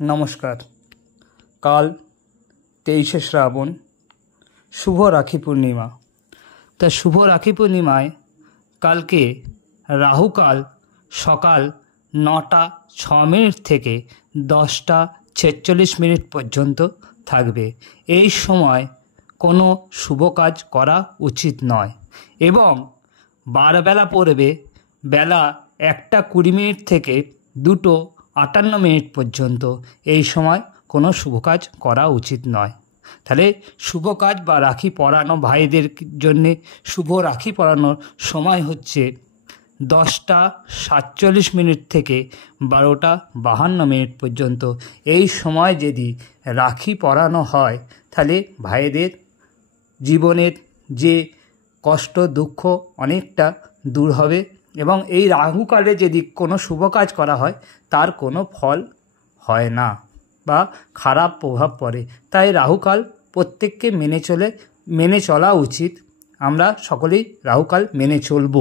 নমস্কার। কাল 23শে শ্রাবণ, শুভ রাখি পূর্ণিমা। তা শুভ রাখি পূর্ণিমায় কালকে রাহুকাল সকাল 9টা 6 মিনিট থেকে 10টা 46 মিনিট পর্যন্ত থাকবে। এই সময় কোনো শুভ কাজ করা উচিত নয় এবং বারবেলা পড়বে বেলা 1টা 20 মিনিট থেকে 2টো 58 মিনিট পর্যন্ত। এই সময় কোনো শুভ কাজ করা উচিত নয়। তাহলে শুভ কাজ বা রাখি পরানো ভাইদের জন্যে শুভ রাখি পরানোর সময় হচ্ছে 10টা 47 মিনিট থেকে 12টা 52 মিনিট পর্যন্ত। এই সময় যদি রাখি পরানো হয় তাহলে ভাইদের জীবনের যে কষ্ট দুঃখ অনেকটা দূর হবে এবং এই রাহুকালে যদি কোনো শুভ কাজ করা হয় তার কোনো ফল হয় না বা খারাপ প্রভাব পড়ে। তাই রাহুকাল প্রত্যেককে মেনে চলা উচিত। আমরা সকলেই রাহুকাল মেনে চলব।